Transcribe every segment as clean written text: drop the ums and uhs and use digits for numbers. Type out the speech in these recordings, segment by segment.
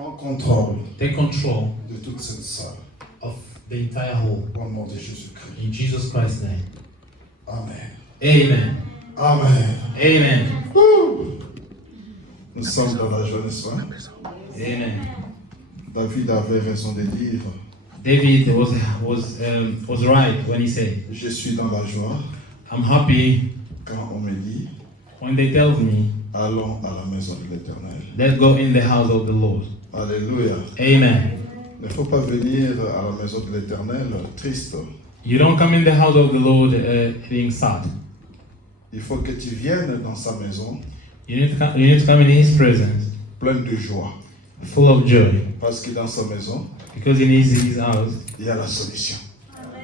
Prends contrôle take control de toute cette salle. of the entire hall. Au nom de Jésus-Christ. In Jesus Christ's name. Amen. Amen. Amen. Amen. Nous sommes dans la joie, n'est-ce pas? Amen. David avait raison de dire, David was right when he said, je suis dans la joie I'm happy quand on me dit, when they tell me, allons à la maison de l'Éternel. let's go in the house of the Lord. Alléluia. Amen. Il ne faut pas venir à la maison de l'Éternel triste. You don't come in the house of the Lord being sad. Il faut que tu viennes dans sa maison You need to come in His presence, plein de joie. full of joy, Parce que dans sa maison, because in His house il y a la solution.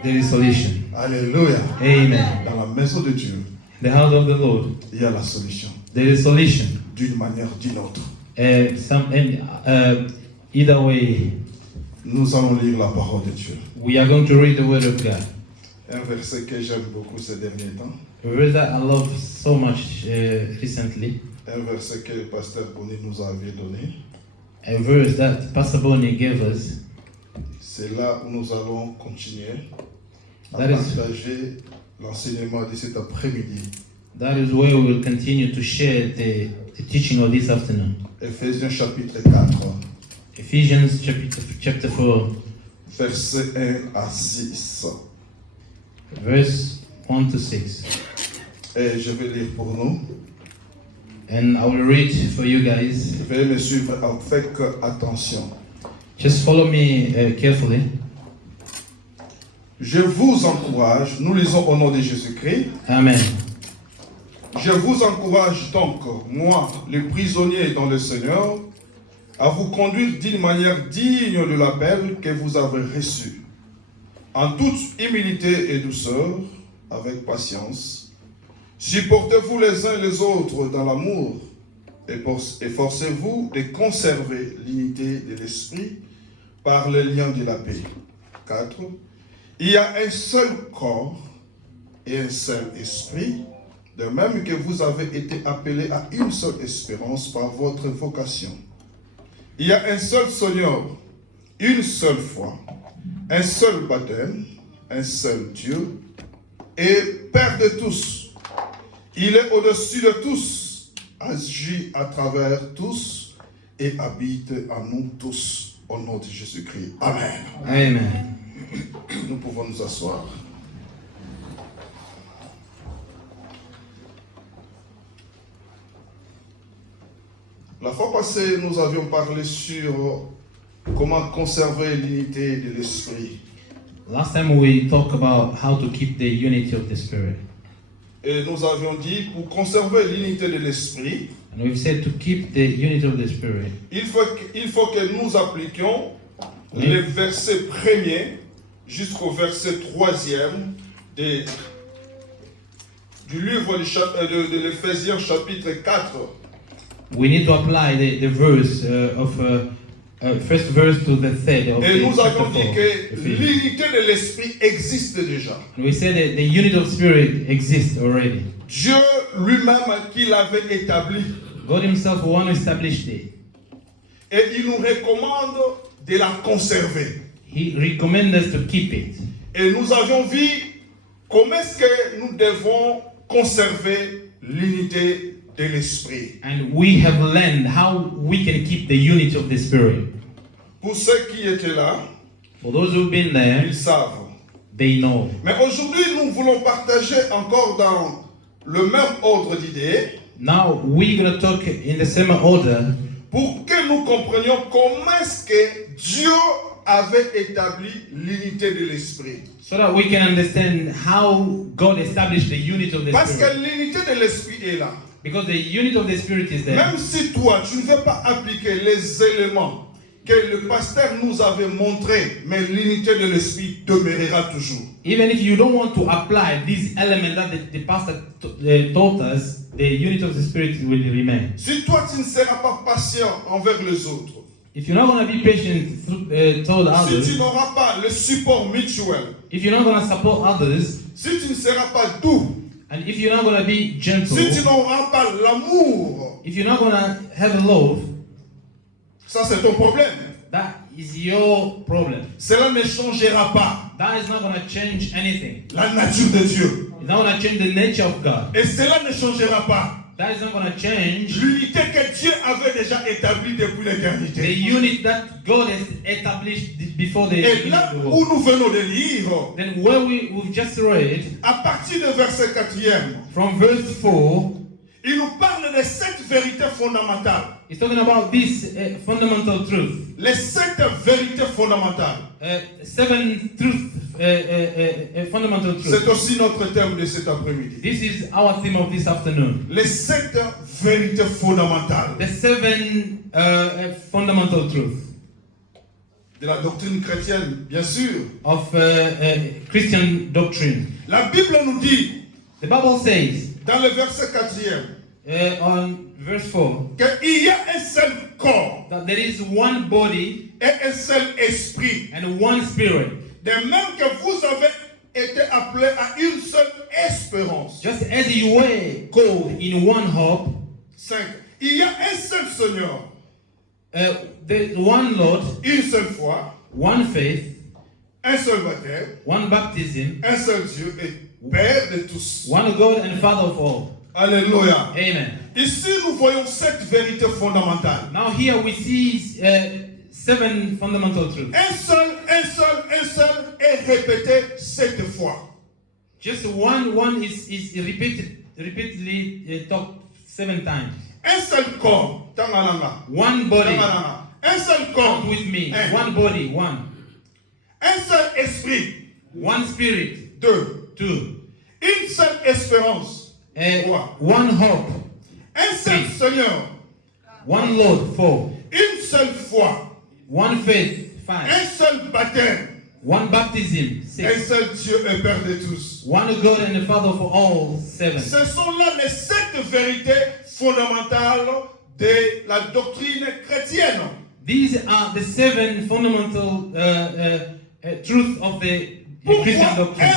there is solution. Alléluia. Amen. Dans la maison de Dieu, The house of the Lord il y a la solution. there is solution. D'une manière ou d'une autre. Either way, Nous allons lire la parole de Dieu. we are going to read the Word of God. Un verset que j'aime beaucoup ces derniers temps. A verse that I love so much recently. Un verset que le pasteur Bonny nous avait donné. A verse that Pastor Bonnie gave us. C'est là où nous allons continuer à That is- partager l'enseignement de cet après-midi. That is where we will continue to share the teaching of this afternoon. Éphésiens chapitre 4, Ephesians chapter 4, versets 1 à 6. verse 1 to 6. Et je vais lire pour nous. And I will read for you guys. Veuillez me suivre avec attention. Just follow me carefully. Je vous encourage, nous lisons au nom de Jésus-Christ. Amen. Je vous encourage donc, moi, le prisonnier dans le Seigneur, à vous conduire d'une manière digne de l'appel que vous avez reçu, en toute humilité et douceur, avec patience. Supportez-vous les uns les autres dans l'amour, et efforcez-vous de conserver l'unité de l'esprit par le lien de la paix. 4. Il y a un seul corps et un seul esprit, de même que vous avez été appelés à une seule espérance par votre vocation. Il y a un seul Seigneur, une seule foi, un seul baptême, un seul Dieu et Père de tous. Il est au-dessus de tous, agit à travers tous et habite en nous tous. Au nom de Jésus-Christ. Amen. Amen. Nous pouvons nous asseoir. La fois passée, nous avions parlé sur comment conserver l'unité de l'esprit. Last time we talked about how to keep the unity of the Spirit. Et nous avions dit, pour conserver l'unité de l'esprit, And we've said to keep the unity of the Spirit, il faut que nous appliquions les versets premiers jusqu'au verset 3e du livre de l'Éphésiens chapitre 4. we need to apply the verse first verse to the third of Et the nous avons chapter dit 4. que Ephesians. l'unité de l'esprit existe déjà. And we said that the unity of Spirit exists already. Dieu lui-même qui l'avait établi. God Himself will want to establish it. Et il nous recommande de la conserver. He recommends us to keep it. Et nous avions vu comment est-ce que nous devons conserver l'unité de l'esprit. And we have learned how we can keep the unity of the Spirit. Pour ceux qui étaient là, For those who've been there, ils savent. they know. Mais aujourd'hui, nous voulons partager encore dans le même ordre d'idées Now we're going to talk in the same order pour que nous comprenions comment est-ce que Dieu avait établi l'unité de l'esprit. so that we can understand how God established the unity of the Parce que Spirit. l'unité de l'esprit est là. Because the unity of the Spirit is there. Même si toi, tu ne veux pas appliquer les éléments que le pasteur nous avait montrés, mais l'unité de l'esprit demeurera toujours. Even if you don't want to apply these elements that the pastor taught us, the unity of the Spirit will remain. Si toi, tu ne seras pas patient envers les autres, If you're not going to be patient toward si others, tu n'auras pas le support mutuel, if you're not going to support others, si tu ne seras pas doux, and if you're not going to be gentle, si tu n'auras pas l'amour, if you're not going to have love, Ça, c'est ton problème. That is your problem. Cela ne changera pas That is not going to change anything. la nature de Dieu. It's not going to change the nature of God. Et cela ne changera pas That is not going to change l'unité que Dieu avait déjà établie depuis the l'éternité. unit that God has established before the Et beginning là of the où world. nous venons de lire, Then where we've just read, à partir du verset 4e, from verse 4, il nous parle de 7 vérités fondamentales. it's talking about this fundamental truth. Les 7 vérités fondamentales. 7 truth, fundamental truth. C'est aussi notre thème de cet après-midi. This is our theme of this afternoon. Les 7 vérités fondamentales The 7 fundamental truth de la doctrine chrétienne, bien sûr. of Christian doctrine. La Bible nous dit, The Bible says dans le verset 4e, on verse 4 qu'il y a un seul corps that there is one body et un seul esprit. and one spirit. De même que vous avez été appelés à une seule espérance. Just as you were called in one hope, 5. Il y a un seul Seigneur, the one Lord, une seule foi, one faith, un seul baptême, one baptism, un seul Dieu et Père de tous. one God and Father of all. Alléluia. Amen. Ici, nous voyons 7 vérités fondamentales. Now here we see 7 fundamental truths. Un seul est répété 7 fois. Just one is repeatedly talked 7 times. Un seul corps, tangalanga. One body. Tangalanga. Un seul corps, Count with me. un. One body. One. Un seul esprit, One spirit. 2. 2. Une seule espérance, 3. One hope. Un seul Three. Seigneur, One Lord. 4. une seule foi, One faith. 5. un seul baptême, One baptism. un 6. seul Dieu et Père de tous. One God and the Father for all. 7. Ce sont là les 7 vérités fondamentales de la doctrine chrétienne. These are the 7 fundamental truths of the Christian Pourquoi doctrine.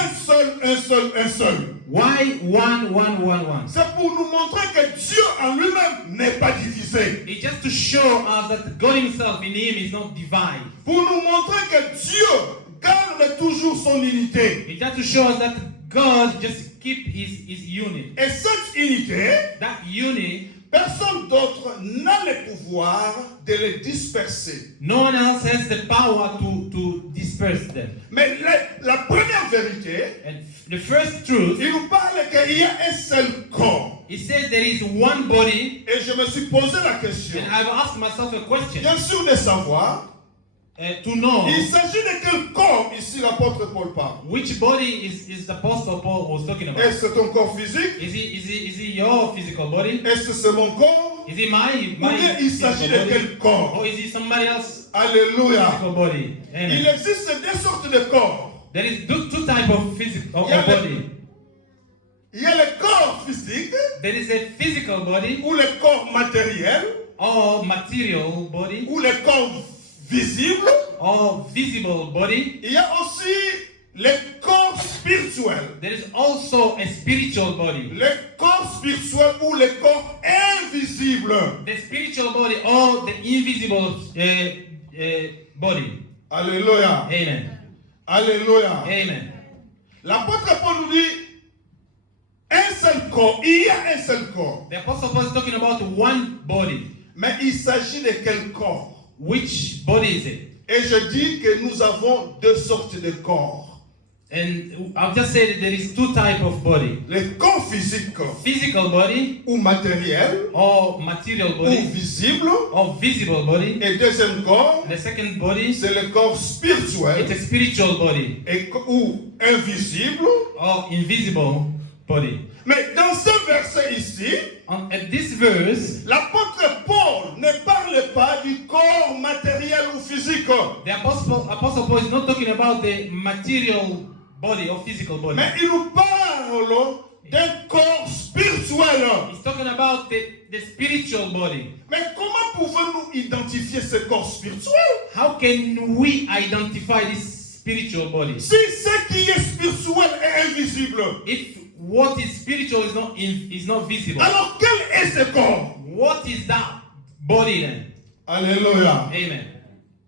un seul? Why one? C'est pour nous montrer que Dieu en lui-même n'est pas divisé. It's just to show us that God Himself in Him is not divided. Pour nous montrer que Dieu garde toujours son unité. It's just to show us that God just keep His unit. Et cette unité, That unit, personne d'autre n'a le pouvoir de les disperser. no one else has the power to disperse them. Mais la première vérité, And the first truth, il nous parle qu'il y a un seul corps. it says there is one body, Et je me suis posé la question, and I've asked myself a question bien sûr de savoir, to know il s'agit de quel corps ici l'apôtre Paul parle. which body is the Apostle Paul was talking about. Est-ce ton corps physique? Is he your physical body? Est-ce que c'est mon corps? Is he my Ou bien il s'agit physical de body? quel corps? Or is he somebody else's Alléluia. physical body? Il Amen. existe 2 sortes de corps. There is two types of physical Yeah, but- body. Il y a le corps physique There is a physical body ou le corps matériel or material body ou le corps visible. or visible body. Il y a aussi le corps spirituel. There is also a spiritual body. Le corps spirituel ou le corps invisible. The spiritual body or the invisible body. Alléluia. Amen. Alléluia. Amen. L'apôtre Paul nous dit un seul corps. Il y a un seul corps. The Apostle Paul is talking about one body. Mais il s'agit de quel corps? Which body is it? Et je dis que nous avons 2 sortes de corps. And I've just said that there is 2 types of body. Le corps physique Physical body ou matériel or material ou body visible. or visible body. Et deuxième corps, The second body, c'est le corps spirituel it's a spiritual body ou invisible. or invisible body. Mais dans ce verset ici, At this verse, l'apôtre Paul ne parle pas du corps matériel ou physique, the Apostle Paul is not talking about the material body or physical body. mais il nous parle d'un corps spirituel. He's talking about the spiritual body. Mais comment pouvons-nous identifier ce corps spirituel? How can we identify this spiritual body? Si ce qui est spirituel est invisible, If what is spiritual is not visible, alors quel est ce corps? what is that body then? Alléluia. Amen.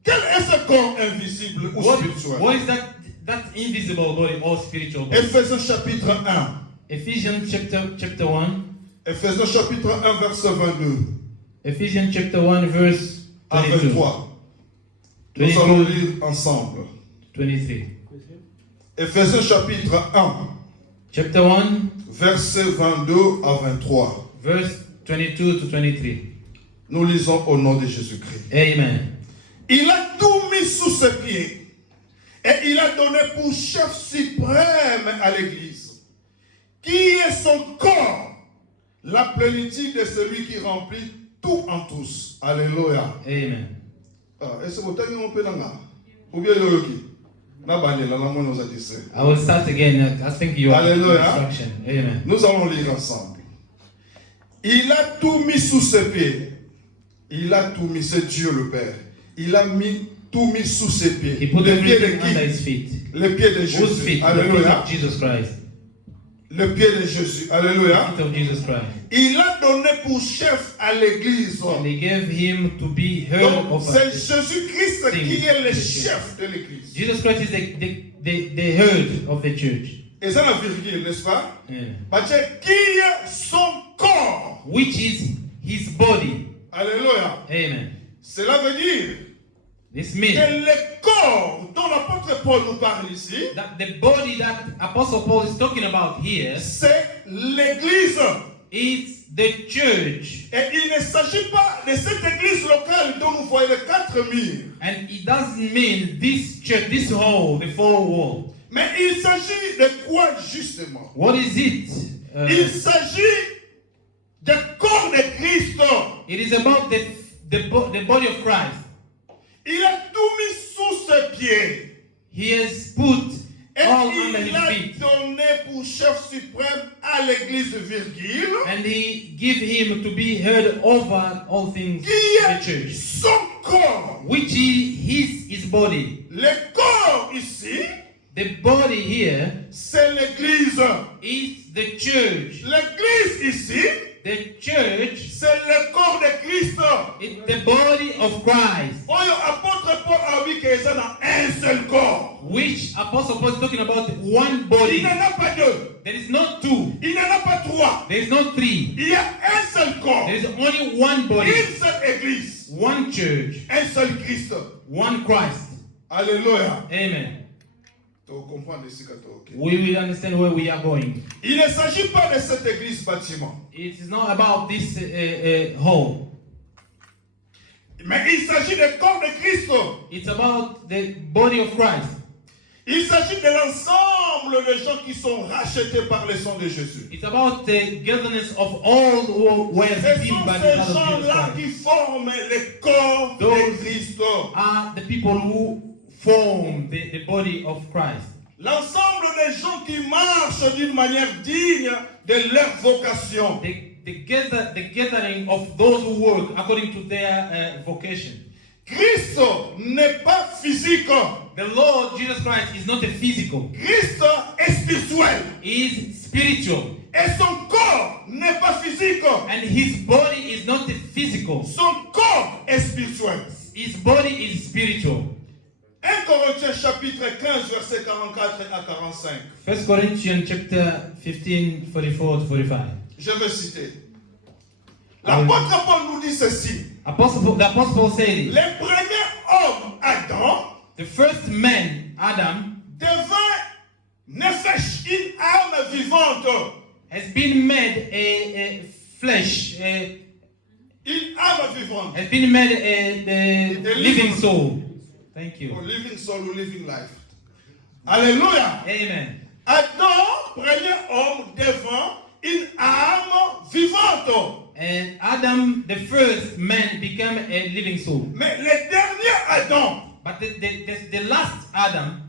Quel est ce corps invisible ou spirituel? What is that invisible body or spiritual body? Éphésiens chapitre 1. Ephesians chapter 1. Éphésiens chapitre 1 verset 22 Ephesians chapter 1 verse à 22. 23. Nous allons lire ensemble. 23. Éphésiens chapitre 1 Chapter 1 verset 22 à 23. verse 22 to 23. Nous lisons au nom de Jésus-Christ. Amen. Il a tout mis sous ses pieds et il a donné pour chef suprême à l'Église, qui est son corps, la plénitude de celui qui remplit tout en tous. Alléluia. Amen. Est-ce que vous avez un peu d'anga? Ou bien yoyoki? Na bani la namon nous a dit ça. I will start again. I think you are Hallelujah. instruction. Amen. Nous allons lire ensemble. Il a tout mis sous ses pieds. Il a tout mis, c'est Dieu le Père. Il a tout mis sous ses pieds. He put Les pieds de everything under qui? his feet. Les pieds de Whose Jésus. feet? The feet Alléluia. of Jesus Christ. Le pied de Jésus. The Alléluia. feet of Jesus Christ. Il a donné pour chef à l'église. And they gave him to be heard Donc, of c'est us. Jésus-Christ qui est le chef de l'église. Jesus Christ is the head of the church. Et ça la virgule, n'est-ce pas? Amen. Parce que qui est son corps? Which is his body. Alléluia. Amen. Cela veut dire This que means le corps dont l'apôtre Paul nous parle ici, that the body that Apostle Paul is talking about here c'est l'église. is the church. Et il ne s'agit pas de cette église locale dont nous voyons les 4 murs. And it doesn't mean this church, this whole, the four wall. Mais il s'agit de quoi justement? What is it? Il s'agit du corps de Christ. It is about the body of Christ. Il a tout mis sous ses pieds. He has put Et all under his il a feet. donné pour chef suprême à l'église, virgule, And he give him to be heard over all things qui in the est church. son corps. Which is his body. Le corps ici, The body here c'est l'église. is the church. L'église ici, The church c'est le corps de Christ. is the body of Christ. Oyo apôtre Paul a dit que c'est dans un seul corps. Which Apostle Paul is talking about one Il body. n'en a pas deux. There is not two. Il n'en a pas trois. There is not three. Il y a un seul corps. There is only one body. Une seule église. One church. Un seul Christ. One Christ. Alléluia. Amen. Tu comprends ici que tu es ok. We will understand where we are going. Il ne s'agit pas de cette église bâtiment. It is not about this hall. Mais il s'agit du corps de Christ. It's about the body of Christ. Il s'agit de l'ensemble des gens qui sont rachetés par le sang de Jésus. It's about the gatherness of all who were Ce redeemed sont by the ces blood of gens-là Jesus qui Christ. forment le corps de Those Christ. Are the people who form the body of Christ. L'ensemble des gens qui marchent d'une manière digne de leur vocation. The gathering of those who work according to their vocation. Christ n'est pas physique. The Lord Jesus Christ is not a physical. Christ est spirituel. He is spiritual. Et son corps n'est pas physique. And his body is not physical. Son corps est spirituel. His body is spiritual. 1 Corinthiens chapitre 15 versets 44 à 45. 1 Corinthians chapter 15, 44 to 45. Je vais citer. L'apôtre Paul nous dit ceci. The Apostle Paul said it. Le premier homme, Adam, The first man, Adam, devint nefesh, une âme vivante. has been made a flesh, Une âme vivante. has been made a living soul. Thank you. Or living soul or living life. Alléluia. Amen. Adam, premier homme, devint une âme vivante. And Adam, the first man, became a living soul. Mais le dernier Adam But the last Adam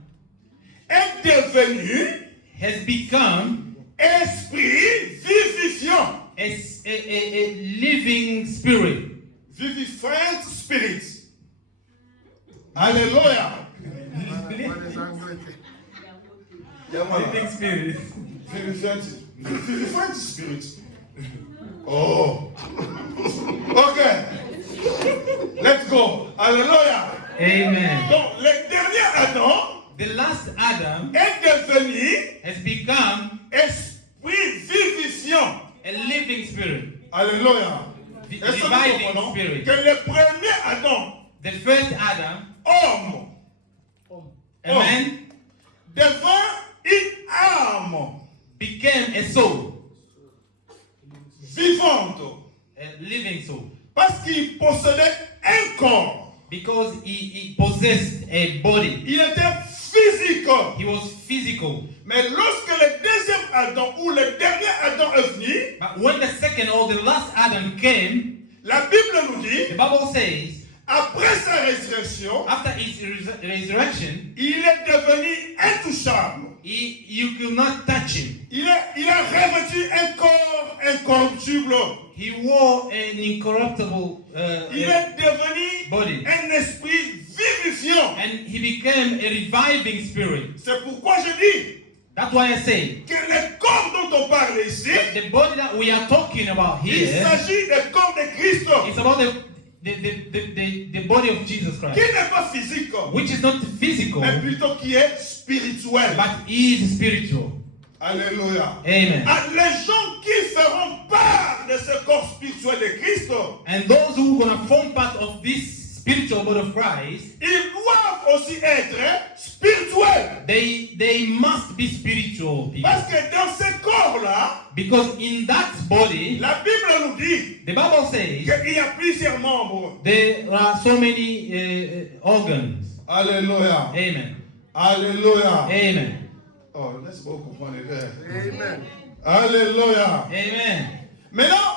est devenu has become esprit vivifiant. a living spirit. Vivifiant spirit. Alléluia. Living spirit. Vivifiant spirit. Oh. Okay. Let's go. Alléluia. Amen. Donc, le dernier Adam The last Adam est devenu has become esprit vivifiant. a living spirit, Alléluia. the Est-ce que nous reviving comprenons spirit. que le premier Adam, The first Adam, homme, amen, devint une âme became a soul, vivante a living soul, parce qu'il possédait un corps. because he possessed a body. Il était physique. He was physical. Mais lorsque le deuxième Adam ou le dernier Adam est venu, But when the second or the last Adam came, la Bible nous dit, the Bible says, après sa résurrection, after his resurrection, il est devenu intouchable. you could not touch him. Il a revêtu un corps incorruptible. He wore an incorruptible Il est devenu body. un esprit vivifiant. And he became a reviving spirit. C'est pourquoi je dis That's why I say, que le corps dont on parle ici, the body that we are talking about il here, s'agit du corps de Christ, it's about the body of Jesus qui Christ, n'est pas physique, which is not physical, mais plutôt qui est spirituel. but is spiritual. Alléluia. Amen. Ah, les gens qui feront part de ce corps spirituel de Christ, And those who are going to form part of this spiritual body of Christ, ils doivent aussi être spirituels. they must be spiritual people. Parce que dans ce corps-là, Because in that body, la Bible nous dit the Bible says qu'il y a plusieurs membres. there are so many organs. Alléluia. Amen. Alléluia. Amen. Oh, laisse-moi comprendre les frères. Amen. Alléluia. Amen. Maintenant,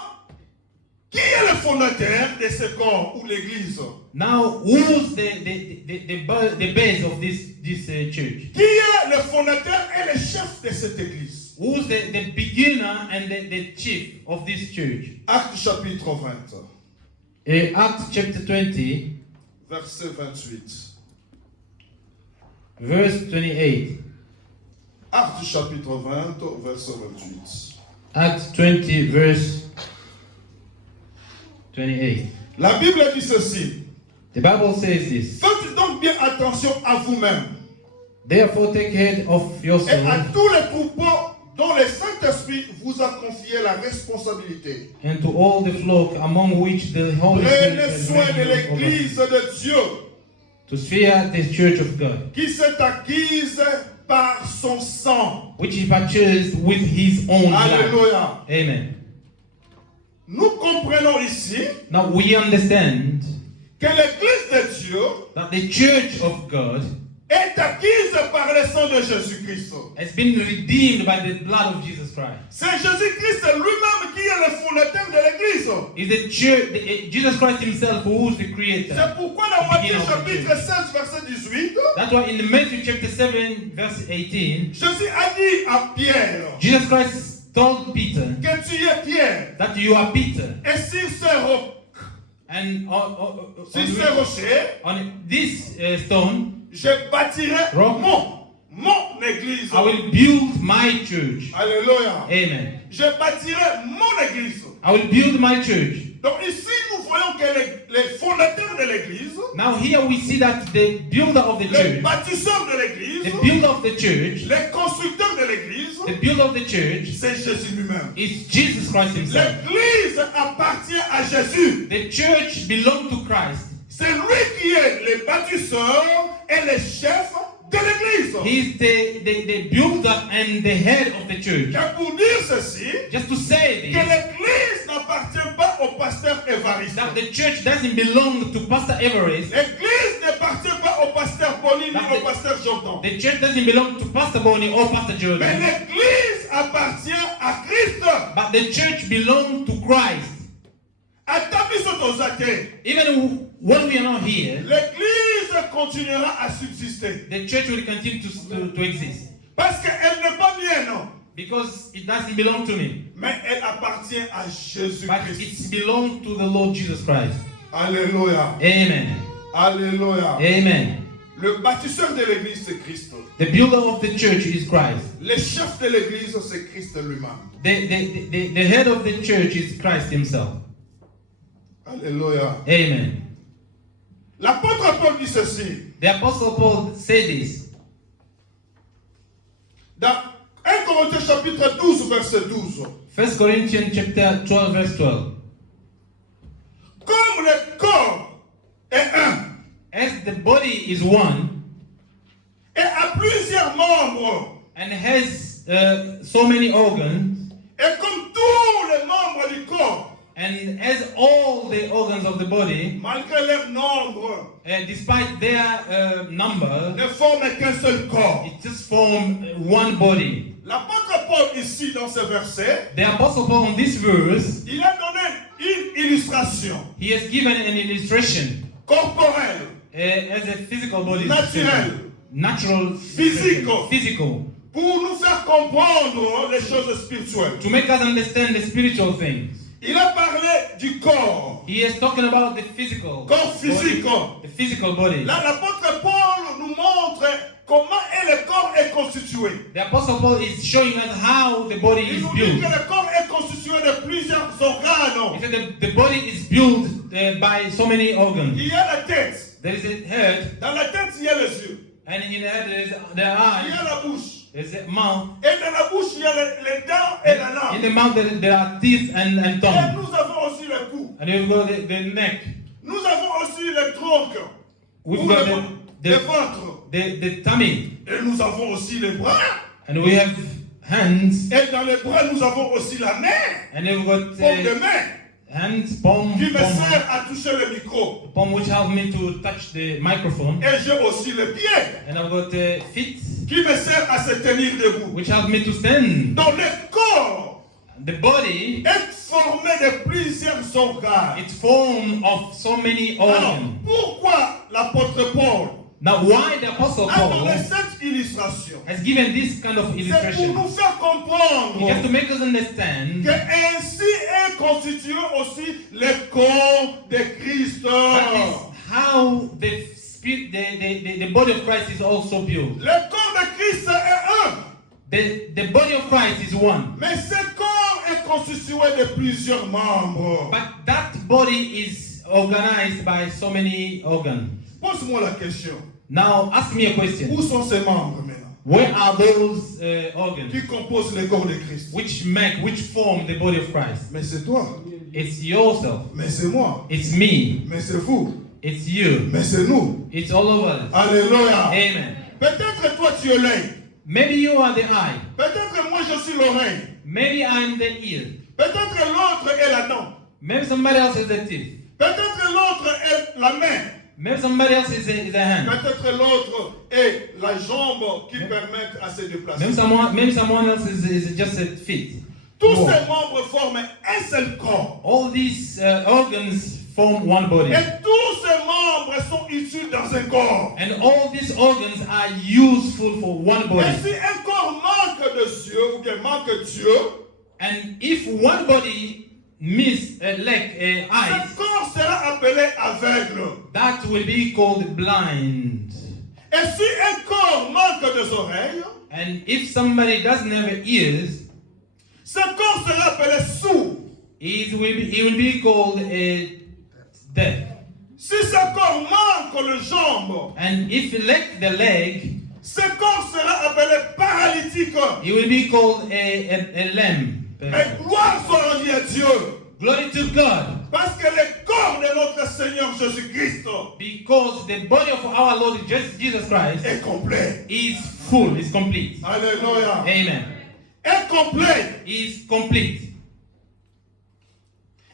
qui est le fondateur de ce corps ou l'église? Now, who's the base of this church? Qui est le fondateur et le chef de cette église? Who's the beginner and the chief of this church? Actes chapitre 20, Acts chapter 20, verset 28. verse 28. Actes chapitre 20, verset 28. Acts 20, verse 28. La Bible dit ceci. The Bible says this. Faites donc bien attention à vous-même Therefore, take heed of et à yourself tous les troupeaux dont le Saint-Esprit vous a confié la responsabilité. and to all the flock among which the Holy Spirit Prenez has soin de made you over, l'église de Dieu to fear the church of God, qui s'est acquise par son sang. which he purchased with his own blood. Alléluia. Amen. Nous comprenons ici Now we understand que l'église de Dieu that the church of God est acquise par le sang de Jésus-Christ. has been redeemed by the blood of Jesus Christ. C'est Jésus-Christ lui-même qui est le fondateur de l'église. Is the church, Jesus Christ himself who is the creator. C'est pourquoi dans Matthieu chapitre 16, verset 18, That's why in Matthew chapter 7, verse 18, Jésus a dit à Pierre Jesus Christ told Peter que tu es Pierre. that you are Peter. Et sur ce roc, And sur ce rocher, on this stone, je bâtirai Rock. mon église. I will build my church. Alléluia. Amen. Je bâtirai mon église. I will build my church. Donc ici, nous voyons que les fondateurs de l'église, Now here we see that the builder of the les church, bâtisseurs de l'église, the builder of the church, les constructeurs de l'église, the builder of the church c'est Jésus lui-même. is Jesus Christ himself. L'église appartient à Jésus. The church belongs to Christ. C'est lui qui est le bâtisseur et le chef de l'église. He's the builder and the head of the church. Et pour dire ceci, Just to say que this, l'église n'appartient pas au pasteur Évariste. that the church doesn't belong to Pastor Everest. L'église n'appartient pas au pasteur Bonnie ni au pasteur Jordan. The church doesn't belong to Pastor Bonnie or Pastor Mais Jordan. l'église appartient à Christ. But the church belongs to Christ. Atabi soto zake. Even when we are not here, L'église continuera à subsister. the church will continue to exist. Parce qu'elle n'est pas mienne, non. Because it doesn't belong to me. Mais elle appartient à But Jésus-Christ. it belongs to the Lord Jesus Christ. Alléluia. Amen. Alléluia. Amen. Le bâtisseur de l'église, c'est Christ. The builder of the church is Christ. Le chef de l'église, c'est Christ lui-même. The head of the church is Christ himself. Alléluia. Amen. L'apôtre Paul dit ceci. The Apostle Paul said this. Dans 1 Corinthiens chapitre 12, verset 12. 1 Corinthians chapter 12, verse 12. Comme le corps est un As the body is one et a plusieurs membres, and has so many organs, et comme tous les membres du corps, and as all the organs of the body, malgré leur nombre, despite their number, ne forment qu'un seul corps. it just form one body. L'apôtre Paul ici dans ce verset, The Apostle Paul on this verse, il a donné une illustration he has given an illustration corporelle, as a physical body, naturelle, natural, Physical. physical, pour nous faire comprendre les choses spirituelles. to make us understand the spiritual things. Il a parlé du corps, He is talking about the physical, corps physique. the physical body. Là, l'apôtre Paul nous montre comment le corps est constitué. The Apostle Paul is showing us how the body Il is nous dit built. que le corps est constitué de plusieurs organes. He said the body is built by so many organs. Il y a la tête. There is a head, Dans la tête, il y a les yeux. and in the head there is the Il y eye, a la bouche. there is a mouth. Et dans la bouche, il y a les dents et la In langue. the mouth there are teeth and Et tongue. nous avons aussi le cou. And you've got the neck. Nous avons aussi le tronc. We've Ou got le ventre. the tummy. Et nous avons aussi les bras. And we have hands. Et dans les bras, nous avons aussi la main. And we've got Paume de main. hands, palm, Qui me palm, sert à toucher le micro. palm which help me to touch the microphone. Et j'ai aussi les pieds. And I've got feet Qui me sert à se tenir debout. which help me to stand. Donc le corps The body, est formé de plusieurs organes. it's formed of so many Alors, organs. pourquoi l'apôtre Paul Now, why the Apostle a Paul donné cette illustration? has given this kind of C'est pour illustration? nous faire comprendre Just to make us understand que ainsi est constitué aussi le corps de Christ. that is how the spirit, the body of Christ is also built. Le corps de Christ est un, The body of Christ is one, mais ce corps est constitué de plusieurs membres. but that body is organized by so many organs. Pose-moi la question. Now, ask me a question. Où sont ces membres maintenant Where are those organs qui composent le corps de Christ? which form the body of Christ? Mais c'est toi. It's yourself. Mais c'est moi. It's me. Mais c'est vous. It's you. Mais c'est nous. It's all of us. Alléluia. Amen. Peut-être toi tu es l'œil. Maybe you are the eye. Peut-être moi je suis l'oreille. Maybe I'm the ear. Peut-être l'autre est la dent. Maybe somebody else is the teeth. Peut-être l'autre est la main. Maybe somebody else is the hand. Peut-être l'autre est la jambe qui permet à se déplacer. Maybe someone else is just a feet. Tous Whoa. ces membres forment un seul corps. All these organs form one body. Et tous ces membres sont utiles dans un corps. And all these organs are useful for one Et body. si un corps manque de yeux ou bien manque Dieu, And if one body miss a leg, eyes, ce corps sera appelé aveugle. that will be called blind. Et si un corps manque des oreilles, And if somebody doesn't have ears, ce corps sera appelé sourd. he will be called deaf. Si ce corps manque les jambes, And if you lack the leg, ce corps sera appelé paralytique. he will be called a lamb. Mais gloire soit rendue à Dieu. Glory to God. Parce que le corps de notre Seigneur Jésus-Christ Because the body of our Lord Jesus Christ est complet. is full, is complete. Alléluia. Amen. Est complet. Is complete.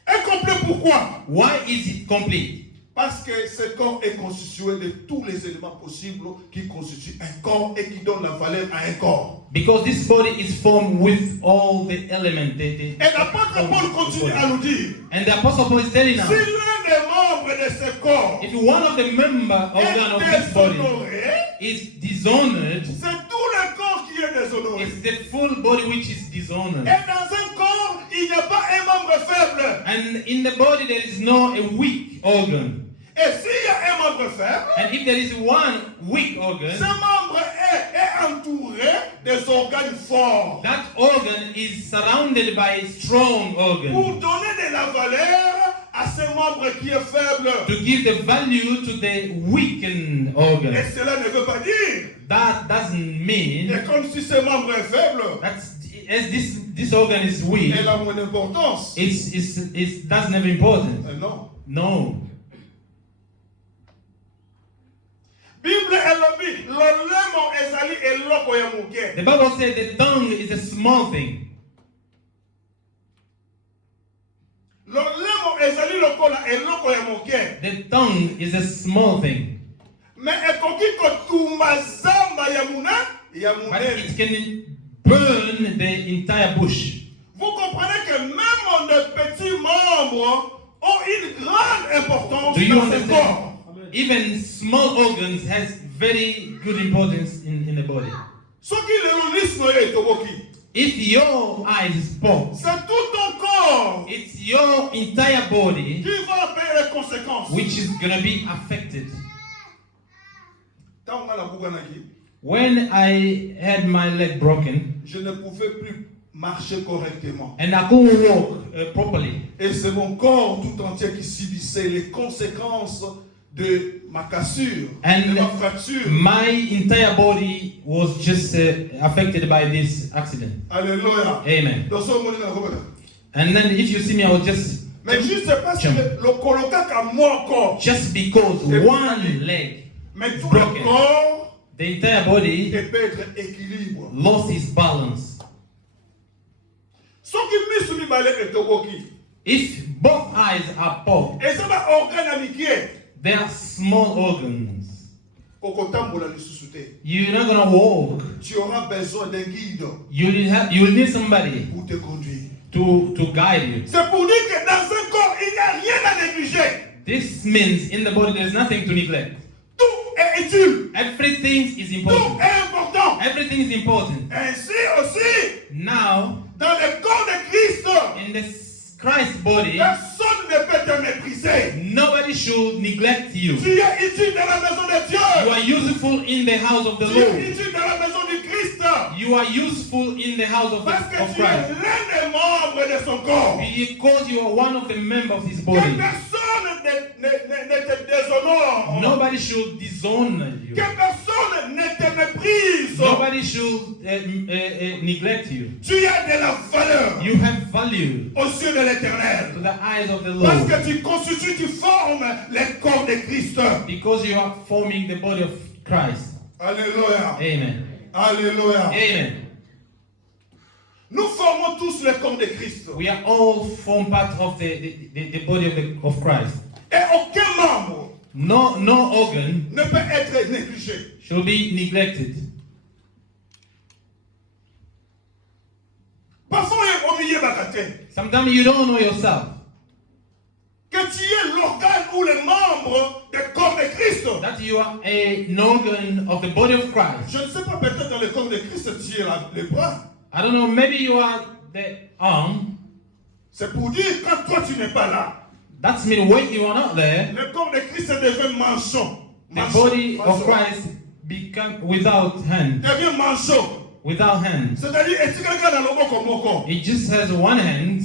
Est complet pourquoi? Why is it complete? Parce que ce corps est constitué de tous les éléments possibles qui constituent un corps et qui donnent la valeur à un corps. Because this body is formed with all the elements. Et l'apôtre Paul continue à nous dire, And the Apostle Paul is telling si us, l'un des membres de ce corps if one of the member organ of est this body déshonoré, is dishonored, c'est tout le corps qui est déshonoré. it's the full body which is dishonored. Et dans un corps, il n'y a pas un membre faible. And in the body there is no a weak organ. Et s'il y a un membre faible, And if there is one weak organ, ce membre est entouré des organes forts that organ is surrounded by strong pour organs donner de la valeur à ce membre qui est faible. to give the value to the weakened organ. Et cela ne veut pas dire, That doesn't mean et comme si ce membre est faible, that as this organ is weak, elle a moins d'importance. it doesn't have importance. Non. No. Bible elobi, lolemo ezali eloko ya muke. The Bible says the tongue is a small thing. Lolemo ezali lokola eloko ya muke. The tongue is a small thing. Mais ekoki kotumba zamba ya But munene. it can burn the entire bush. Vous comprenez que même de petits membres ont une grande importance Do you dans ce understand? corps. Even small organs has very good importance in the body. Soki lelonisme est toboki. If your eyes is poor, C'est tout ton corps it's your entire body qui va payer les conséquences. which is gonna be affected. Tant mal à Bouganaki, When I had my leg broken je ne pouvais plus marcher correctement. and I couldn't walk properly, Et c'est mon corps tout entier qui subissait les conséquences de ma cassure, And de ma fracture. my entire body was just affected by this accident. Alléluia. Amen. Dans ce monde, on a- And then if you see me, I was Mais juste parce que Jump. le coloca comme moi encore. just because one leg, Mais tout Broken. le corps the entire body perdre équilibre. lost its balance. Ce qui me soumet balai est toboki. If both eyes are poor, Et ça va organe amitié. they are small organs. Okotambola lisusu te. You're not gonna walk. Tu auras besoin d'un guide You will need somebody pour te conduire. to guide you. C'est pour dire que dans un corps, il n'y a rien à négliger. This means in the body there's nothing to neglect. Tout est utile. Everything is Tout important. est important. Everything is important. Ainsi aussi, Now, dans le corps de Christ, in the Christ body, personne ne peut te mépriser. nobody should neglect you. Tu es utile dans la maison de You Dieu. are useful in the house of the Tu es Lord. utile dans la maison du Christ. You are useful in the house of Parce que tu es Christ. l'un des membres de son corps. Because you are one of the members of his Que body. personne ne te déshonore. Nobody should dishonor you. Que personne ne te méprise. Nobody should neglect you. Tu as de la valeur You have value aux yeux de to l'Éternel. the eyes of the Parce Lord. que tu constitues, tu formes le corps de Christ. Because you are forming the body of Christ. Alléluia. Amen. Alléluia. Amen. Nous formons tous le corps de Christ. We are all form part of the body of Christ. Et aucun membre No organ ne peut être négligé. should be neglected. Parfois, au milieu de Sometimes you don't know yourself que tu es l'organe ou le membre du corps de Christ. that you are an organ of the body of Christ. Je ne sais pas, peut-être dans le corps de Christ, tu es les bras. I don't know, maybe you are the arm. C'est pour dire, quand toi tu n'es pas là, That's mean when you are not there, le corps de Christ devient manchon. the body of Christ become without hand. Devient manchon. Without hand. C'est-à-dire, est-ce que quelqu'un a le mot comme mot? It just has one hand.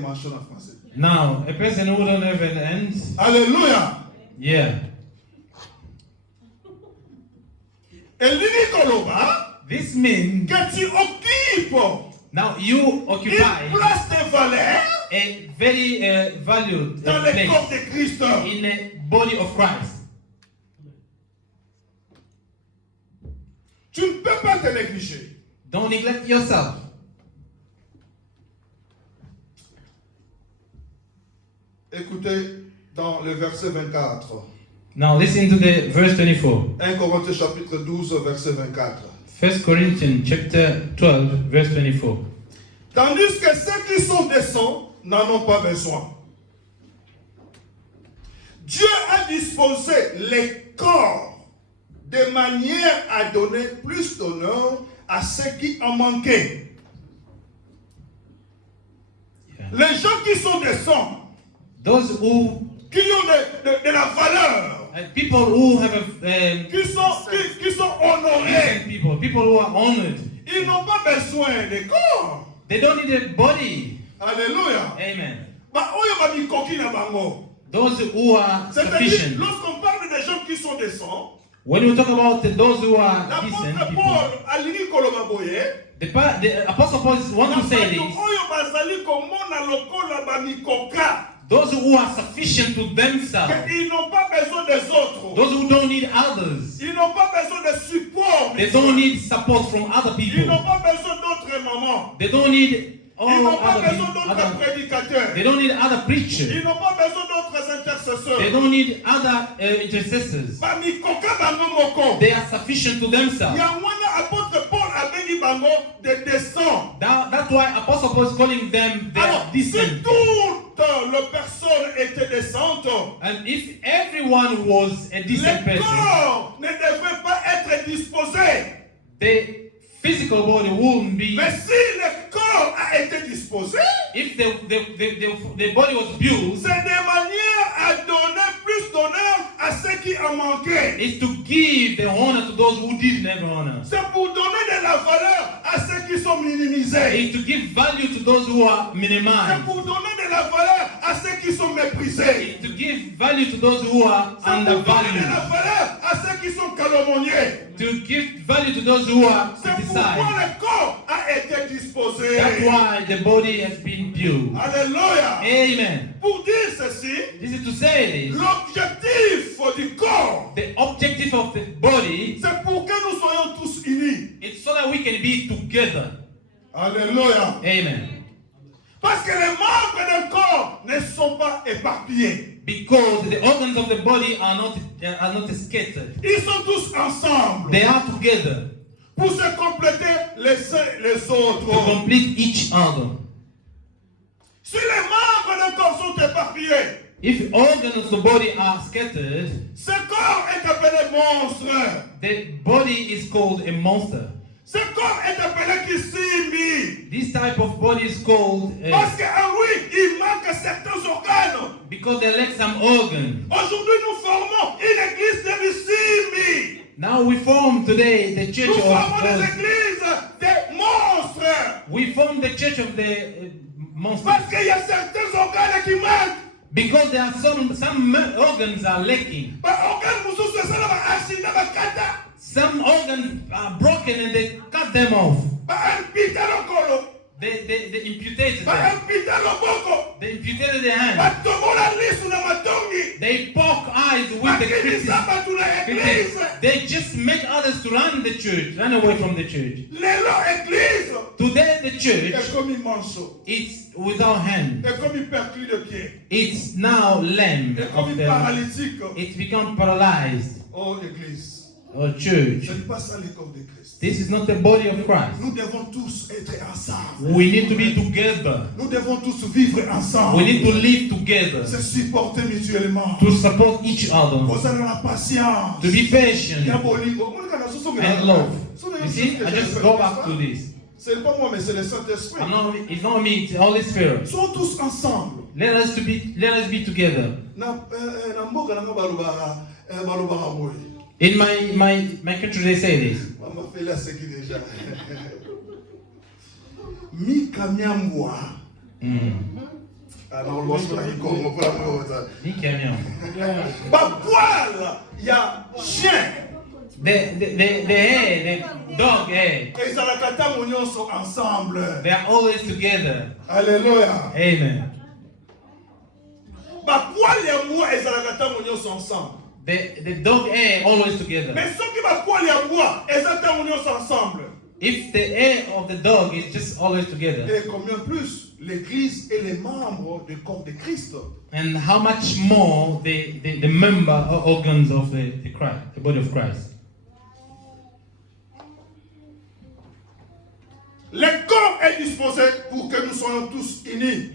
Manchon en français. Now, a person who don't have an hand, Alléluia. yeah. Et l'unique koloba, This means que tu occupes now you une occupy place de valeur a very valued dans le corps place de Christ. in the body of Christ. Tu ne peux pas te négliger. Don't neglect yourself. Écoutez dans le verset 24. Now listen to the verse 24. 1 Corinthiens chapitre 12, verset 24. 1 Corinthians chapter 12, verse 24. Tandis que ceux qui sont des saints n'en ont pas besoin. Dieu a disposé les corps de manière à donner plus d'honneur à ceux qui en manquaient. Yeah. Les gens qui sont des saints, Those who, qui ont de la valeur, people who have a, qui sont honorés, people who are honored, ils n'ont pas besoin de corps. they don't need a body. Alléluia. Amen. Ba oyo ba mikoki na bango. Those who are C'est-à-dire, sufficient. lorsqu'on parle des gens qui sont décents, When you talk about those who are decent l'apôtre people, Paul alingi koloba boye. the Apostle Paul wants to say this. Oyo bazali komona lokola ba mikoka. Those who are sufficient to themselves, Ils n'ont pas besoin des autres. those who don't need others, Ils n'ont pas besoin de support. they don't need support from other Ils people. n'ont pas besoin d'autres mamans. They don't need Ils all n'ont pas other besoin people. d'autres prédicateurs. They don't need other preachers. Ils n'ont pas besoin d'autres intercesseurs. They don't need other intercessors. Ba mikoka bango moko. They are sufficient to Il themselves. y a un apôtre Paul abengi bango des décents. That's why Apostle Paul is calling them the Alors, si decent. toute la personne était décente, And if everyone was a decent le person, corps ne devrait pas être disposé. the physical body wouldn't be. Mais si le corps a été disposé, If the body was built, c'est de manière à donner plus d'honneur à ceux qui en manquaient. it's to give the honor to those who didn't have honor. C'est pour donner de la valeur à ceux qui sont minimisés. It's to give value to those who are C'est minimized. pour donner de la valeur à ceux qui sont méprisés. It's to give value to those who are C'est pour donner de undervalued. la valeur à ceux qui sont calomniés. To give value to those who are C'est pourquoi criticized. le corps a été disposé. That's why the body has been built. Alléluia. Amen. Pour dire ceci, This is to say this. l'objectif du corps, The objective of the body c'est pour que nous soyons tous unis. is so that we can be together. Alléluia. Amen. Parce que les membres d'un corps ne sont pas éparpillés. Because the organs of the body are not scattered. Ils sont tous ensemble They are together pour se compléter les uns les to autres. complete each other. Si les membres d'un corps sont éparpillés, If organs of the body are scattered, ce corps est appelé monstre. the body is called a monster. Ce corps est appelé Kissimbi. This type of body is called Parce qu'en lui, il manque certains organes. because they lack some organ. Aujourd'hui, nous formons une église de Kissimbi. Now we form today the church Nous formons des of églises des monstres. we form the church of the monster Parce qu'il y a certains organes qui manquent. because there are some organs are lacking. Organes mosusu ezala ba accident bakata. Some organs are broken and they cut them off. Baampita lokolo. They amputated them. Baampita loboko. They amputated their hand. Batobola lisu na matongi. They poke eyes with the critics. Bakimisa batu na église. They just make others to run the church, run away from the church. Lelo église. Today the church, Et comme il manso. it's without hand. Et comme il perclus de pied. It's now lame. Et comme Of il them. paralytique. It's become paralyzed. Oh église. Or church. Ce n'est pas ça le corps de Christ. This is not the body of Christ. Nous devons tous être ensemble. We need to be together. Nous devons tous vivre ensemble. We need to live together. Se supporter mutuellement. To support each other. Vous avez la patience. To be patient Il y a bolingo. and love. You see, I just go back to this. Ce n'est pas moi, mais c'est le Saint-Esprit. It's not me, it's the Holy Spirit. Sont tous ensemble. Let us be together. Na mboka nanga balobaka boye. In my country they say this. Mama fela seki déjà. Mika miambwa. Alors le boss na Congo pour la moto. Ni camion. Ba poil, il y a chien. The dog, Et ils ont nyonso ensemble. they are always together. Alléluia. Amen. Ba poil ya moi ils ont nyonso ensemble. The dog always together. Mais ceux qui va poil ya moi ils ont nyonso ensemble. If the hair of the dog is just always together, Et combien plus l'église et les membres du corps de Christ. and how much more the member or organs of the Christ, the body of Christ. Le corps est disposé pour que nous soyons tous unis.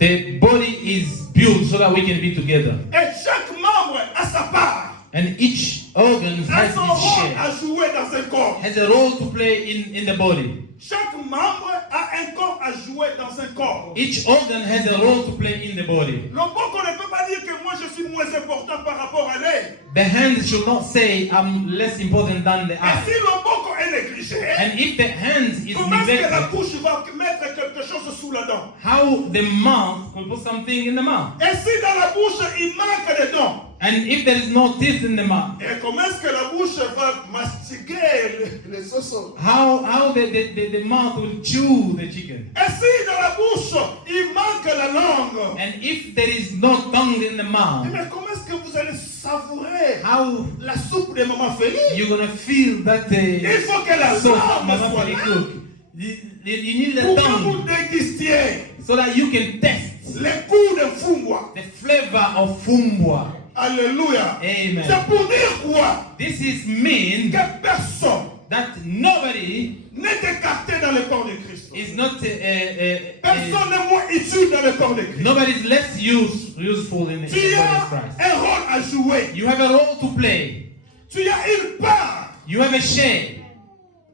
The body is built so that we can be together. Et chaque membre a sa part. And each organ A has son its rôle share, à jouer dans un corps. has a role to play in the body. Chaque membre a un corps à jouer dans un corps. Each organ has a role to play in the body. Le boko ne peut pas dire que moi je suis moins important par rapport à l'œil. The hand should not say I'm less important than the Et eye. si le boko est négligé, And if the hand is comment est-ce que la neglected, bouche va mettre quelque chose sous sous la dent? How the mouth will put something in the mouth. Et si dans la bouche, il manque des dents? And if there is no teeth in the mouth, Et comment est-ce que la bouche va mastiquer les osseaux? how the mouth will chew the chicken. Et si dans la bouche, il manque la langue? And if there is no tongue in the mouth, Mais comment est-ce que vous allez savourer how la soupe de Maman Félix? you're gonna feel that Il faut que la soup langue Mama soit Feli là cook? You need the pour que vous tongue dégustiez so that you can test les coups de fungwa. the flavor of fumbwa. Alléluia. Amen. C'est pour dire quoi? This is mean Que personne that nobody n'est écarté dans le corps de Christ. is not Personne n'est moins utile dans le corps de Christ. nobody is less useful in the Tu body as of Christ. un rôle à jouer. You have a role to play. Tu as une part You have a share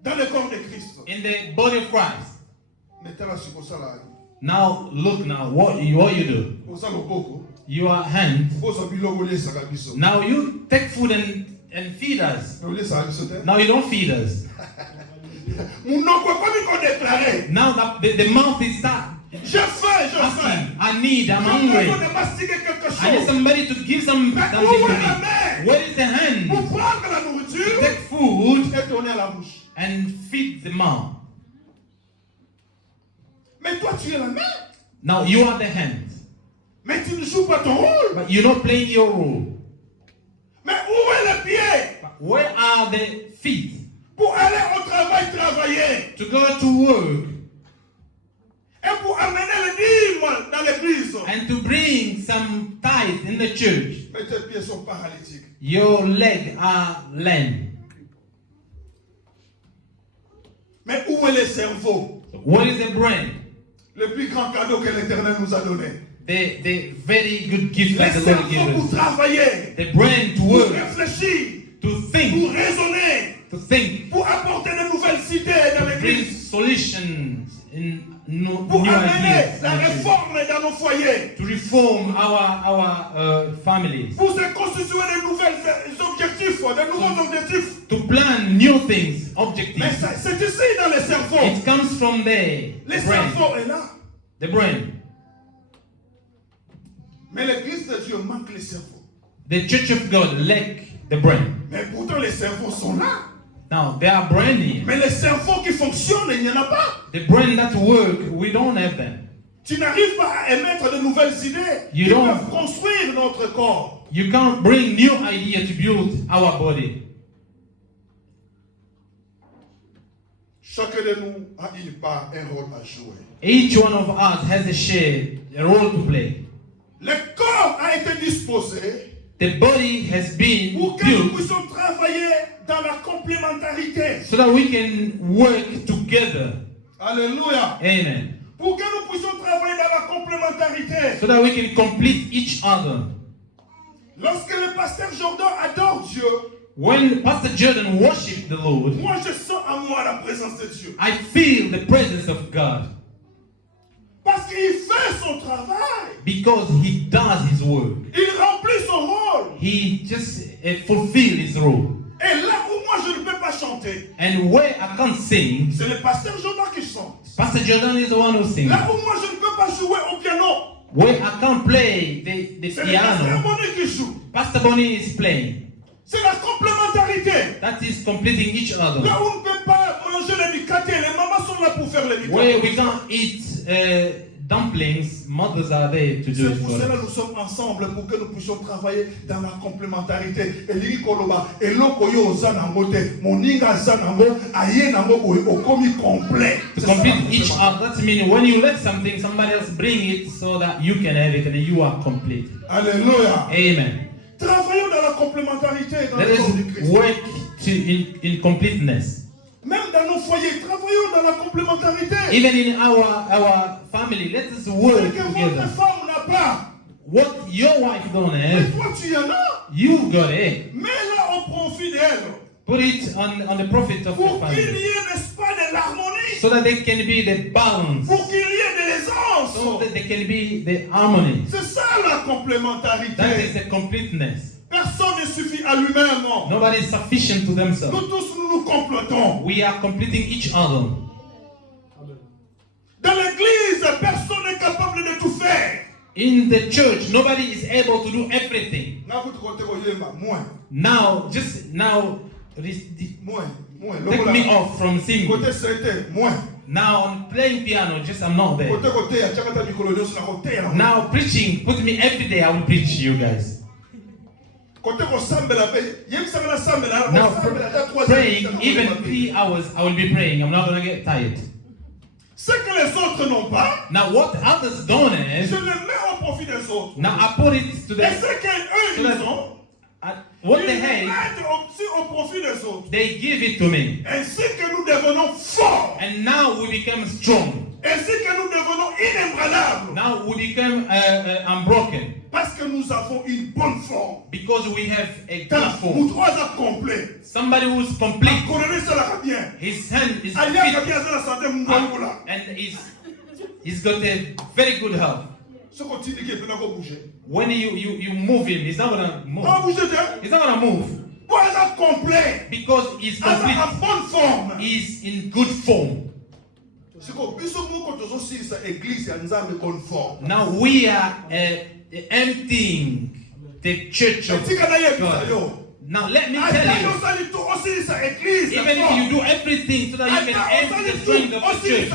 dans le corps de Christ. in the body of Christ. Mettez-la sur vos salades. Now look now what you do. Vous allez beaucoup. Your hand. Vous avez l'obole ça la biso. Now you take food and feed us. Vous voulez ça biso? Now you don't feed us. Mon nom quoi comme il déclaré. Now that the mouth is start Je fais. asking, I'm J'ai hungry. besoin de mastiquer quelque I need chose. somebody to give something Mais to où est la me. main Where is the hand? pour prendre la nourriture Take food et donner à la bouche? and feed the mouth. Mais toi tu es la main. Now you are the hand, Mais tu ne joues pas ton rôle. but you're not playing your role. Mais où est le pied But where are the feet pour aller au travail travailler to go to work et pour amener le dîme dans l'église? and to bring some tithe in the church? Mais tes pieds sont paralytiques. Your legs are lame. Mais où est le cerveau? So what is the brain? Le plus grand cadeau que l'Éternel nous a donné. The very good gift Le that the Lord cerveau pour gives us. travailler, The brain to pour work, réfléchir, to pour think, raisonner, pour apporter de nouvelles idées dans to bring l'église, solutions in pour new amener ideas, la réforme dans nos foyers, to reform our families, pour se constituer de nouveaux objectifs, de nouveaux objectifs. to plan new things, Mais objectives. c'est ici dans le cerveau. It comes from the Le brain. cerveau est là. The brain. Mais l'église de Dieu manque le cerveau. The church of God lack the brain. Mais pourtant les cerveaux sont là. Now there are brain here. Mais les cerveaux qui fonctionnent, il n'y en a pas. The brain that work, we don't have them. Tu n'arrives pas à émettre de nouvelles idées You qui don't. peuvent construire notre corps. You can't bring new idea to build our body. Chacun de nous a une part, un rôle à jouer. Each one of us has a share, a role to play. Le corps a été disposé The body has been pour que nous built puissions travailler dans la complémentarité. so that we can work together. Alléluia. Amen. Pour que nous puissions travailler dans la complémentarité. So that we can complete each other. Lorsque le pasteur Jordan adore Dieu, When Pastor Jordan worshiped the Lord, moi je sens en moi la présence de Dieu. I feel the presence of God Parce qu'il fait son travail. because he does his work. Il remplit son rôle. He just fulfills his role. Et là où moi je ne peux pas chanter, And where I can't sing, c'est le pasteur Jordan qui chante. Pastor Jordan is the one who sings. Là où moi je ne peux pas jouer au piano, Where I can't play the c'est le pasteur piano, Bonnie qui joue. Pastor Bonnie is playing. C'est la complémentarité. That is completing each other. Là où on ne peut pas manger les micatés, les mamans sont là pour faire les Where we micatés. can't eat dumplings, mothers are there to do C'est it pour for cela que us. nous sommes ensemble pour que nous puissions travailler dans la complémentarité. Elingi koloba, eloko yo oza nango te, moninga aza nango, aye nango boye, okomi complet. To C'est ça, complete la each complémentarité. other, that means when you let something, somebody else bring it so that you can have it and you are complete. Alléluia. Amen. Travaillons dans la complémentarité dans Let le corps du us Christ. work in completeness. Même dans nos foyers, travaillons dans la complémentarité. Even in our family, let us Ce work que votre together. femme n'a pas, What your wife don't mais have, toi tu en as. you got it. Mets-la au profit d'elle. Put it on the profit of your Pour qu'il y family. ait, n'est-ce pas, de l'harmonie. So that there can be the balance. Pour qu'il y ait de So l'aisance. that there can be the harmony. C'est ça la That is complémentarité. the completeness. Personne ne suffit à lui-même. Nobody is sufficient to Nous themselves. tous, nous nous complétons. We are completing each other. Dans l'église personne n'est capable de tout faire. In the church, nobody is able to do everything. Na kuti kote koyemba, moins. Now, take me off from singing. Côté c'était, moins. Now, on playing piano, I'm not there. Côté ya chakata mikolo nyoso na côté ya. Now, preaching, put me every day, I will preach you guys. Côté ko sambela pe, yemisa na sambela. Now, praying, even 3 hours, I will be praying. I'm not going to get tired. Ce que les autres n'ont pas, now what others don't have, je le mets au profit des autres. Now I put it to Et them. ce qu'eux ils ont, What ils they le have, mettent aussi au profit des autres. they give it to me. Ainsi que nous devenons forts. And now we become strong. Ainsi que nous devenons inébranlables. Now we become unbroken. Parce que nous avons une bonne forme. Because we have a good Car form. nous trois sommes complets. Somebody who is complete. Colonel Salah bien. His hand is Alia fit. Kabia Zala Santé Mwangoula. And he's got a very good health. Ce qu'on dit qu'il peut pas bouger. When you move him, he's not gonna move. Pas bouger bien. He's not gonna move. Pour être complet. Because he's En complete. bonne forme. He's in good form. C'est qu'on puisse quand on aussi cette église à nous amener conforme. Now we are emptying the church of God. Now let me tell you, even if you do everything so that you can empty the strength of the church,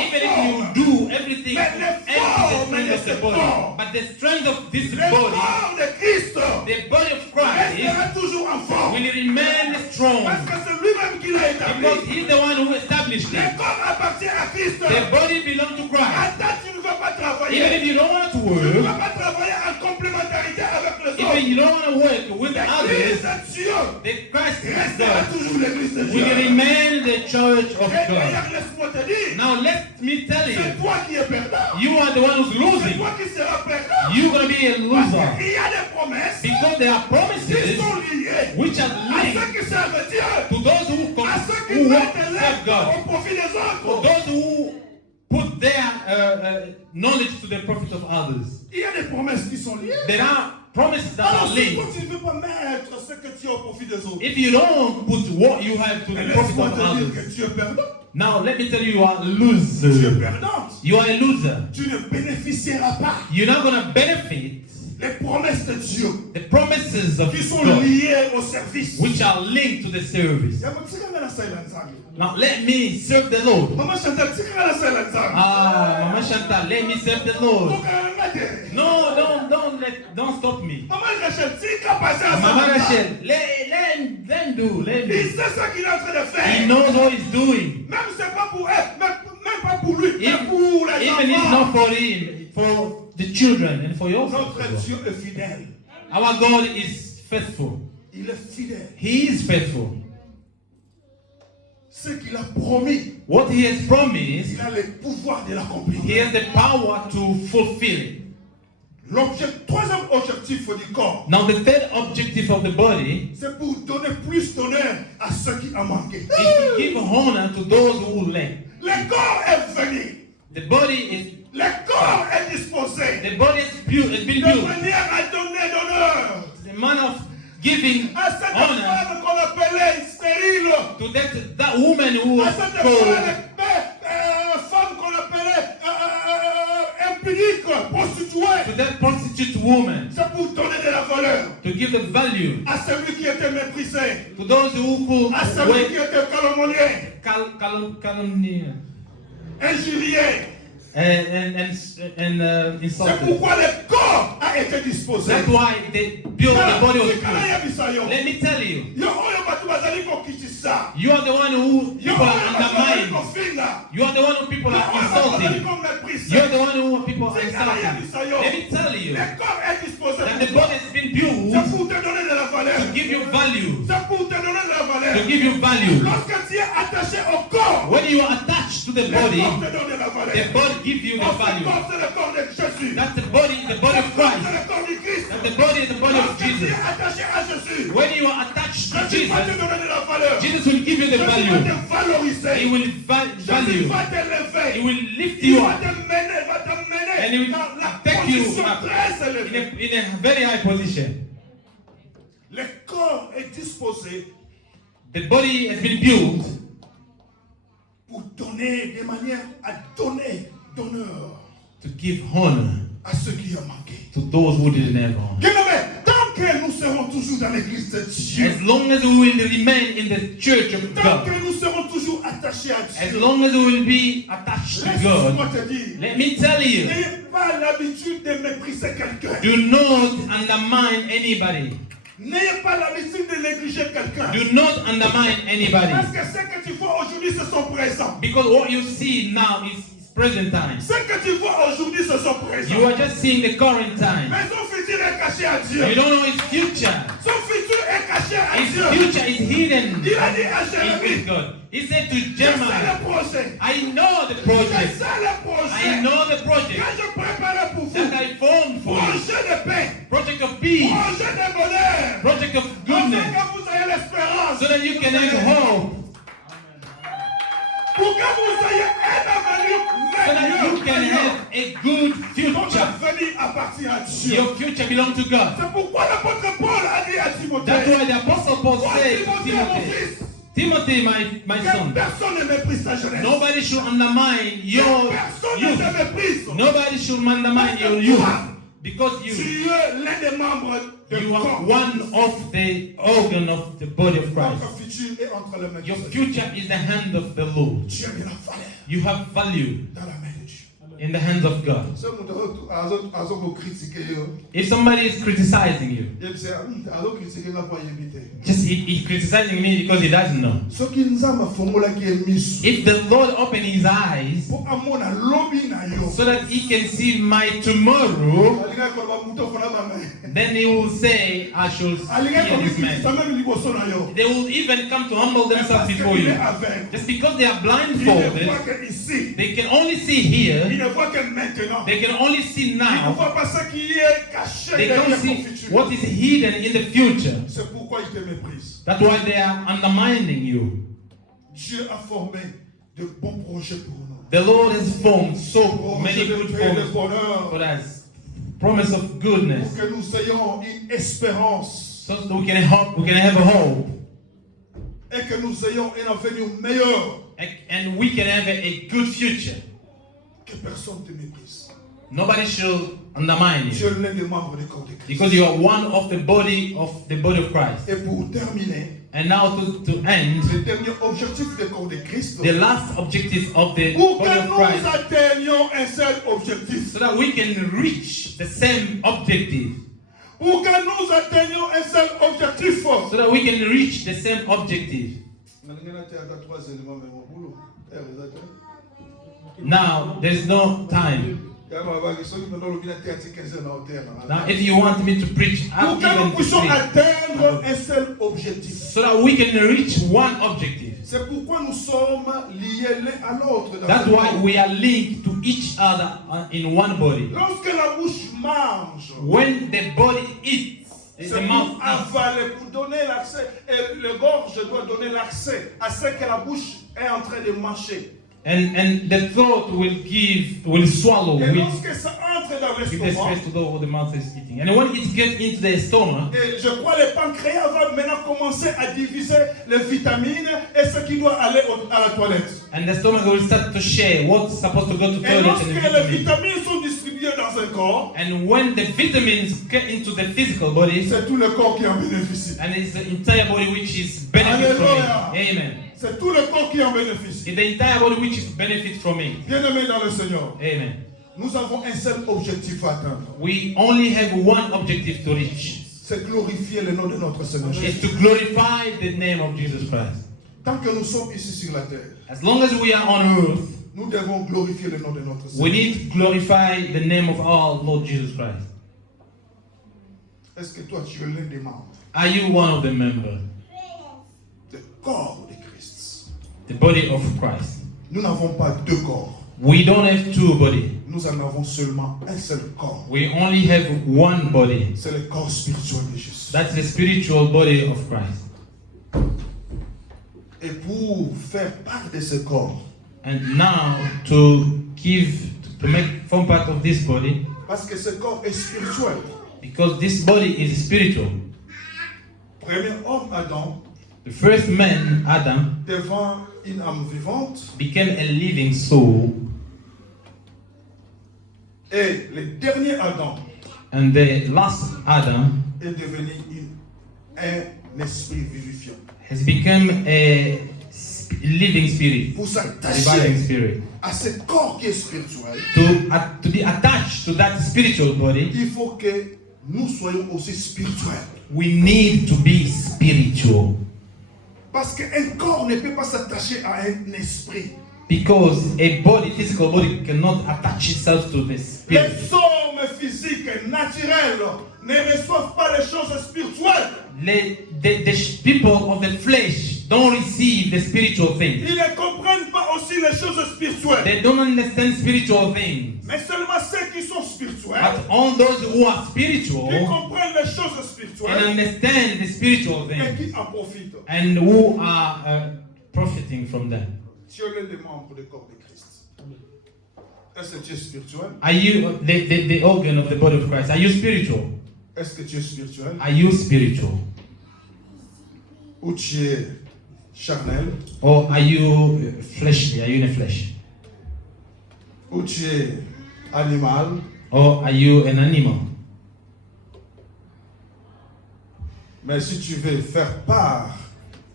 even if you do everything to empty the strength of the body, but the strength of this body, the body of Christ, will remain strong. Because he's the one who established it. The body belongs to Christ. Even if you don't want to work, even you don't want to work with others, the Christ will remain the church of God. Now let me tell you, you are the one who's losing. You're going to be a loser. Because there are promises which are linked to those who want to serve God. For those who put their knowledge to the profit of others. There are promises that are linked. If you don't put what you have to the profit of others, now let me tell you, you are a loser. You are a loser. You're not going to benefit les promesses de Dieu the promises of qui sont God, liées au service. which are linked to the service. Now let me serve the Lord. Mama Chantal, Mama Chantal, let me serve the Lord. No, don't stop me. Mama Rachel, let him do. Il sait ce qu'il est en train de faire. He knows what he's doing. Même c'est pas pour elle, même pas pour lui, mais pour les Even it's enfants. not for him, for the children and for yourself. Notre Dieu est fidèle. Our God is faithful. Il est fidèle. He is faithful. Ce qu'il a promis, What he has promised, il a le pouvoir de l'accomplir. he has the power to fulfill it. Troisième objectif du corps, Now the third objective of the body c'est pour donner plus d'honneur à ceux qui ont manqué. is to give honor to those who lack. Le corps est venu. The body is Le corps est disposé the body is been de built. manière à donner d'honneur The man of giving à cette honor femme qu'on appelait stérile, to that woman who à was cette called femme qu'on appelait impunique, prostituée. to that prostitute woman, C'est pour donner de la valeur to give the value à celui qui était méprisé, to those who could à celui qui était calomnié, calumny injurié. and C'est insulted. pourquoi le corps a été disposé. That's why they built the body of Christ. Let me tell you, you are the one who people are undermining. You are the one who people are insulting. You are the one who people are insulting. Let me tell you that the body has been built to give you value. To give you value. When you are attached to the body gives you the value. That's the body of Christ. That's the body of Jesus. When you are attached to Jesus, Jesus will give you the value. He will value. He will lift you up. And he will take you up in a very high position. Le corps est disposé The body has been built pour donner de manière à donner d'honneur. to give honor à ceux qui ont manqué. to those who didn't have honor. Bien-aimés, tant que nous serons toujours dans l'église de Dieu, As long as we will remain in the church of tant God, que nous serons toujours attachés à as Dieu, long as we will be attached to laisse-moi God, te dire, let me tell you, n'ayez pas l'habitude de mépriser quelqu'un. do not undermine anybody. N'ayez pas l'habitude de négliger quelqu'un. Do not undermine anybody. Parce que ce que tu vois aujourd'hui, c'est son présent. Because what you see now is present time. Ce que tu vois aujourd'hui, c'est son présent. You are just seeing the current time. Mais son futur est caché à Dieu. You don't know his future. Son futur est caché à His Dieu. future is hidden Il a dit à in Jérémie, with God. He said to je sais Jeremiah, le projet. I know the Je project. sais le projet. I know the project Que je préparais pour vous. that I formed for you. Projet de paix. Project of peace. Projet de bonheur. Project of Afin goodness. que vous ayez l'espérance. So that you can have hope. Pour que vous ayez un avenir So that you can meilleur. have a good Votre future. avenir appartient à Dieu. Your future belongs to God. C'est pourquoi l'apôtre Paul a dit à That's Timothée, why the Apostle Paul toi said to Timothée, mon Timothy, fils, Timothy, my que son, personne ne méprise ta jeunesse. nobody should undermine Que your personne ne youth. te méprise. Nobody should undermine your youth. Because Tu you es l'un des membres de are corps. one of the organ of the body of Christ. Votre futur est entre les mains de Your Dieu. future is the hand of the Lord. Tu as de la valeur You have value dans la main de Dieu. in the hands of God. Ce monde a critiqué. If somebody is criticizing you, Il me dit, alors critiquer n'a pas évité. just he's criticizing me because he doesn't know. Ce qui nous a ma formule qui est mise If the Lord open his eyes pour amon a lobby na yo. so that he can see my tomorrow, Alinga ko ba muto fona ba me. then he will say, I shall Alinga ko fear this bi man. ta même liboso na yo. They will even come to humble themselves Parce que before il you. est aveugle. Just because they are Il ne voit blindfolded, que ici. they can only see Il here, ne voit que maintenant. they can only see Il ne now, voit pas ce qui est caché they derrière don't ton see futur. what is hidden in the future. C'est pourquoi il te méprise. That's why they are undermining you. Dieu a formé de bons projets pour nous. The Lord has formed so Projet many de good paix et de forms bonheur. for us. Promise of goodness, Pour que nous ayons une espérance so that we can hope, we can have a hope, et que nous ayons un avenir meilleur. and we can have a good future. Que personne ne te méprise. Nobody should undermine Tu you es l'un des membres du corps de Christ. because you are one of the body of Christ. Et pour terminer, And now to end, le dernier objectif du corps de Christ, the last objective of the pour body que of nous Christ, atteignions un seul objectif. so that we can reach the same objective, Pour que nous atteignions un seul objectif. so that we can reach the same objective. Now there's no time. Now, if you want me to preach, Pour I'll que nous even puissions preach, atteindre un seul objectif. so that we can reach one objective. C'est pourquoi nous sommes liés l'un à l'autre. dans That's ce why corps. we are linked to each other in one body. Lorsque la bouche mange, When the body eats, the c'est mouth pour eats. avaler, pour donner l'accès. Et le gorge doit donner l'accès à ce que la bouche est en train de mâcher. And the throat will swallow Et with lorsque ça entre dans give the l'estomac, space to go where the mouth is eating. And when it gets into the stomach, et je crois que le pancréas va maintenant commencer à diviser les vitamines et ce qui doit aller à la toilette. and the stomach will start to share what's supposed to go to Et toilet lorsque and the les vitamins. vitamines sont distribuées dans un corps, And when the vitamins get into the physical body, c'est tout le corps qui en bénéficie. and it's the entire body which is benefit from Alléluia. it. Amen. C'est tout le corps qui en bénéficie. It's the entire body which is benefit from it. Bien-aimés dans le Seigneur, Amen. nous avons un seul objectif à atteindre. We only have one objective to reach. C'est glorifier le nom de notre Seigneur. It's to glorify the name of Jesus Christ. Tant que nous sommes ici sur la terre, As long as we are on earth, nous devons glorifier le nom de notre we Seigneur. need to glorify the name of our Lord Jesus Christ. Est-ce que toi tu es l'un des membres Are you one of the members? du corps de Christ? The body of Christ. Nous n'avons pas deux corps. We don't have two bodies. Nous en avons seulement un seul corps. We only have one body. C'est le corps spirituel de Jésus. That's the spiritual body of Christ. Et pour faire part de ce corps, And now to form part of this body, parce que ce corps est spirituel. because this body is spiritual. Premier homme Adam The first man, Adam, devant une âme vivante, became a living soul. Et le dernier Adam And the last Adam est devenu un esprit vivifiant. has become a living spirit, Pour a reviving s'attacher spirit. à ce corps qui est spirituel, To be attached to that spiritual body, il faut que nous soyons aussi spirituels. we need to be spiritual. Parce qu'un corps ne peut pas s'attacher à un esprit. Because a body, physical body, cannot attach itself to the spirit. Les hommes physiques naturels ne reçoivent pas les choses spirituelles. The people of the flesh don't receive the spiritual things. Ils ne comprennent pas aussi les choses spirituelles. They don't understand spiritual things. Mais seulement ceux qui sont spirituels, But all those who are qui spiritual comprennent les choses and spirituelles understand the spiritual et things qui en profitent. and who are profiting from them. Tu es les membres du corps de Christ. Est-ce que tu es spirituel? Are you the organ of the body of Christ? Are you spiritual? Est-ce que tu es spirituel? Are you spiritual? Ou tu es charnel? Or are you fleshly? Are you in the flesh? Ou tu es animal? Or are you an animal? Mais si tu veux faire part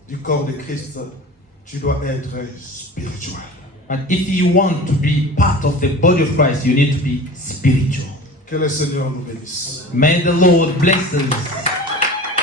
du corps de Christ, tu dois être spirituel. But if you want to be part of the body of Christ, you need to be spiritual. Que le Seigneur nous bénisse. May the Lord bless us.